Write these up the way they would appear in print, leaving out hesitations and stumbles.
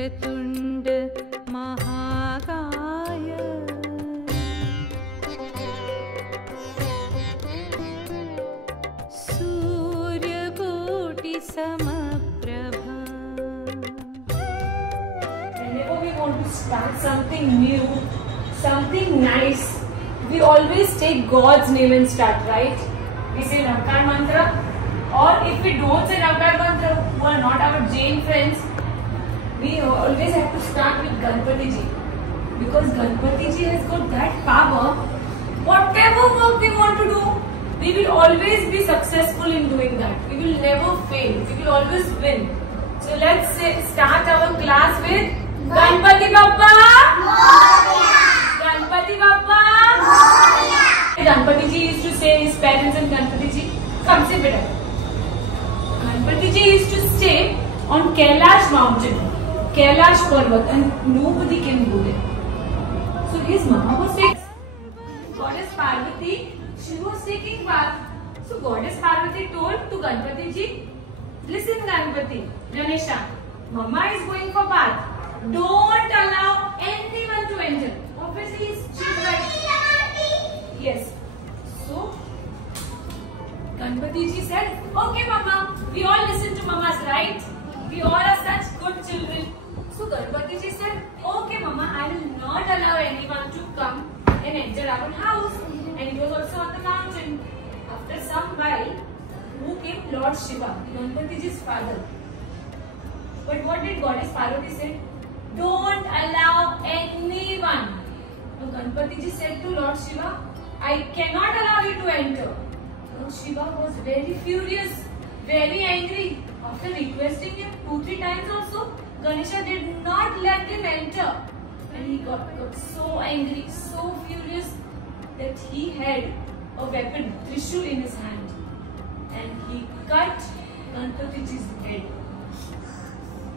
वक्रतुंड महाकाय सूर्यकोटि समप्रभा. Whenever we want to start something new, something nice, we always take God's name and start, right? We say Navkar mantra, or if we don't say Navkar mantra, who are not our Jain friends, we always have to start with Ganpati Ji, because Ganpati Ji has got that power. Whatever work we want to do, we will always be successful in doing that. We will never fail. We will always win. So let's start our class with Ganpati Bappa. Ganpati Bappa. Ganpati Ji used to say, his parents and Ganpati Ji, come sit beta. Ganpati Ji used to stay on Kailash mountain, Kailash Parvat, and nobody can go there. So his mama was sick. Goddess Parvati, she was taking bath. So Goddess Parvati told to Ganpati Ji, listen Ganpati, Ganesha, Mama is going for bath. Don't allow anyone to enter. Obviously, she's right. Yes. So Ganpati Ji said, okay Mama, we all listen to Mama's right. We all are such good children. So Ganpati Ji said, okay Mama, I will not allow anyone to come and enter our house. And it was also on the mountain. After some while, who came? Lord Shiva, Ganpati Ji's father. But what did Goddess Parvati say? Don't allow anyone. So Ganpati Ji said to Lord Shiva, I cannot allow you to enter. Lord Shiva was very furious, very angry. After requesting him 2-3 times also, Ganesha did not let him enter. And he got so angry, so furious, that he had a weapon, Trishul, in his hand. And he cut Ganpati Ji's head.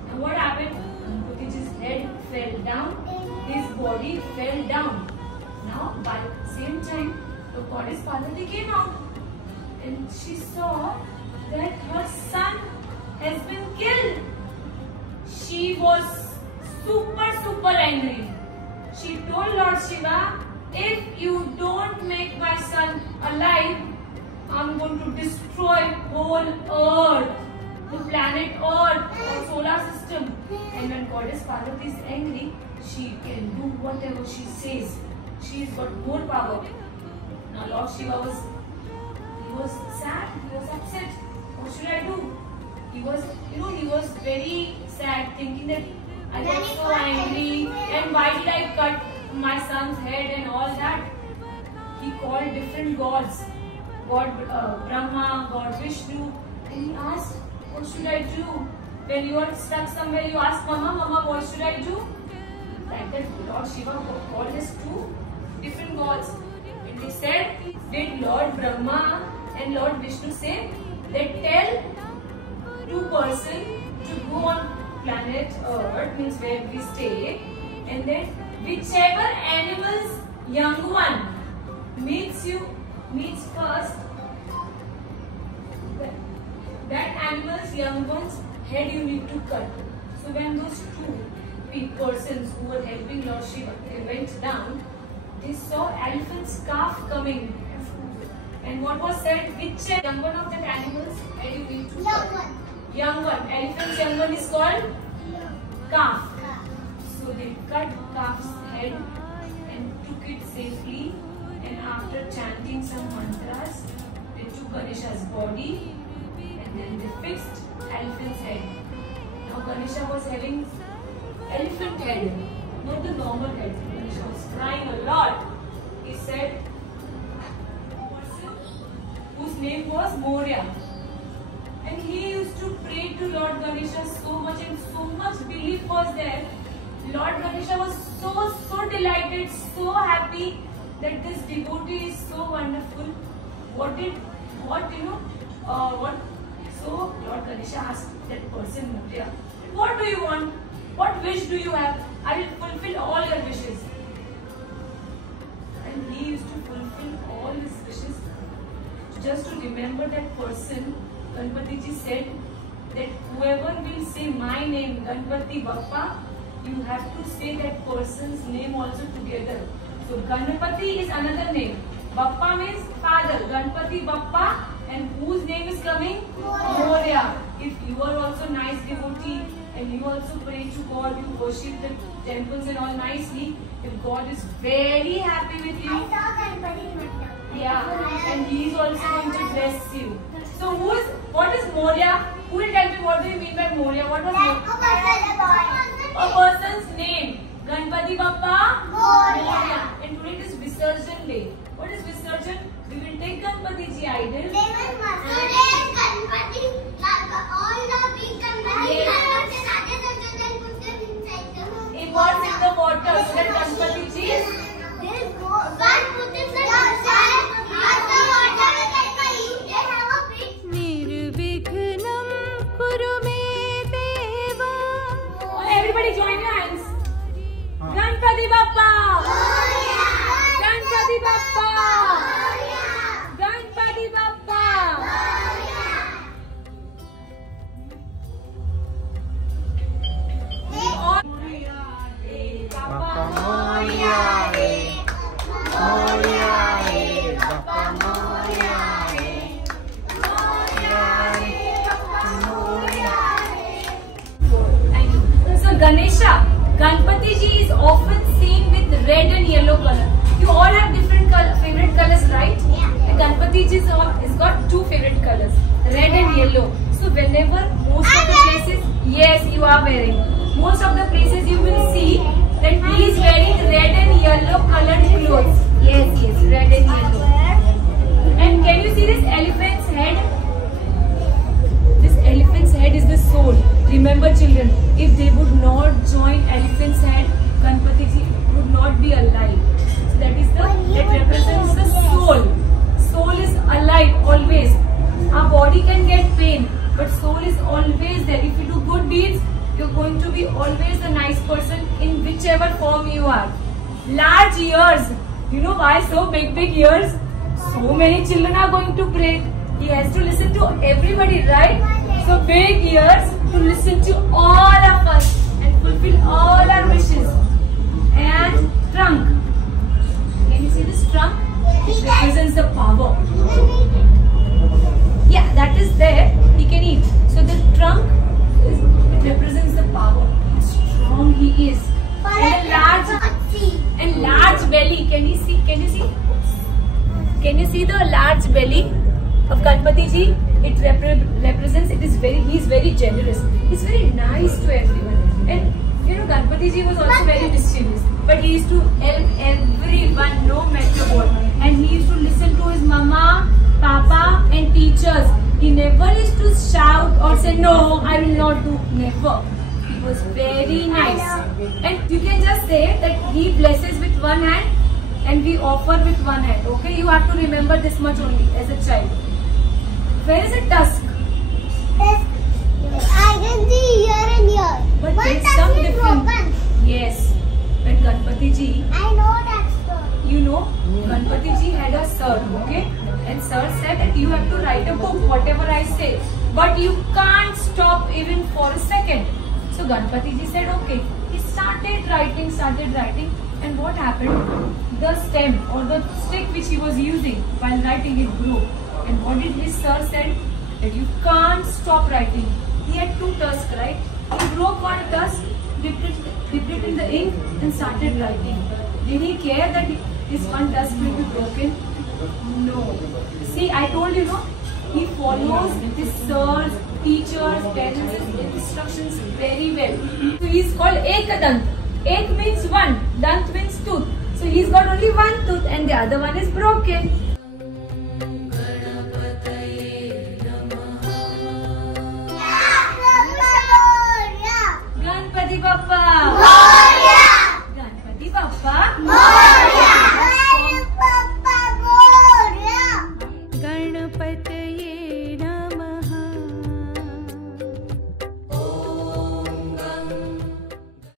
And what happened? Ganpati Ji's head fell down, his body fell down. Now, by the same time, the Goddess Parvati came out and she saw that her son has been killed. She was super angry. She told Lord Shiva, if you don't make my son alive, I'm going to destroy whole earth, the planet Earth, the solar system. And when Goddess Parvati is angry, she can do whatever she says. She's got more power. Now Lord Shiva was sad, he was upset. What should I do? He was very sad, thinking that I was so angry and why did I cut my son's head and all that. He called different gods, God Brahma, God Vishnu, and he asked, what should I do? When you are stuck somewhere, you ask Mama, what should I do? Like that, Lord Shiva called his 2 different gods, and they said, did Lord Brahma and Lord Vishnu say that tell 2 persons to go on planet Earth, means where we stay, and then whichever animal's young one meets first, that animal's young one's head you need to cut. So when those 2 persons who were helping Lord Shiva, they went down, they saw elephant's calf coming. And what was said? Which young one of that animal's head you need to cut? Young one. Elephant's young one is called calf. So they cut calf's head and took it safely. And after chanting some mantras, they took Ganesha's body and then they fixed elephant's head. Now Ganesha was having elephant head, not the normal head. Ganesha was crying a lot. He said, whose name was Moria. And he used to pray to Lord Ganesha so much, and so much belief was there. Lord Ganesha was so delighted, so happy that this devotee is so wonderful. So Lord Ganesha asked that person, Moria, what do you want? What wish do you have? I will fulfill all your wishes. And he used to fulfill all his wishes. Just to remember that person, Ganpati Ji said that whoever will say my name, Ganpati Bappa, you have to say that person's name also together. So Ganpati is another name. Bappa means father. Ganpati Bappa, and whose name is coming? Moria. If you are also nice devotee and you also pray to God, you worship the temples and all nicely, if God is very happy with you, yeah, and He is also going to bless you. So what is Moria? Who will tell me what do you mean by Moria? What was a person's name? Ganpati Bappa Moria. And today it is Visarjan day. What is Visarjan? We will take Ganpati ji idol. Immerse in the water so that Ganpati ji Nirvighnam kuru me deva. Everybody join your hands. Ganpati Bappa. Ganpati Bappa. Ganpati Bappa. Bappa Moria re. Moria re. Bappa Moria re. Moria re. Bappa Moria re. Thank you. So Ganesha, Ganpati ji is often seen with red and yellow color. You all have different favorite colors, right? Yeah. And Ganpati ji has got two favorite colors, red and yellow. So whenever most of the places, yes, you are wearing. Most of the places you will see that he is wearing red and yellow colored clothes. Yes, red and yellow. And can you see this elephant's head? This elephant's head is the soul. Remember children, if they would not join elephant's head, Ganpati ji would not be alive. So that represents the soul. Soul is alive always. Our body can get pain, but soul is always there. If you do good deeds, you're going to be always a nice person in whichever form you are. Large ears. You know why so big ears? So many children are going to pray. He has to listen to everybody, right? So big ears to listen to all of us and fulfill all our wishes. And trunk. Can you see this trunk? It represents the power. Yeah, that is there. He can eat. So the trunk represents the power. How strong he is. And large belly. Can you see? Can you see? Can you see the large belly of Ganpati ji? It represents. He is very generous. He's very nice to everyone. And you know, Ganpati ji was also very mischievous, but he used to help everyone, no matter what. And he used to listen to his mama, papa, and teachers. He never used to shout or say, "No, I will not do." Never. He was very nice. And you can just say that he blesses with one hand and we offer with one hand. Okay, you have to remember this much only as a child. Where is a tusk? I can see here and here. But there's some difference. Yes. When Ganpati ji, I know that story. you know, Ganpati ji had a sir, okay? And sir said that you have to write a book, whatever I say. But you can't stop even for a second. So Ganpati ji said, okay. He started writing. And what happened? The stem or the stick which he was using while writing, it broke. And what did his sir said? That you can't stop writing. He had two tusks, right? He broke one tusk, dipped it in the ink and started writing. Did he care that his one tusk will be broken? No. See, I told you, no? He follows his sirs, teachers, parents' instructions very well. So he is called Ekadant. Ek means one, Dant means tooth. So he's got only one tooth and the other one is broken. Ganpati Bappa.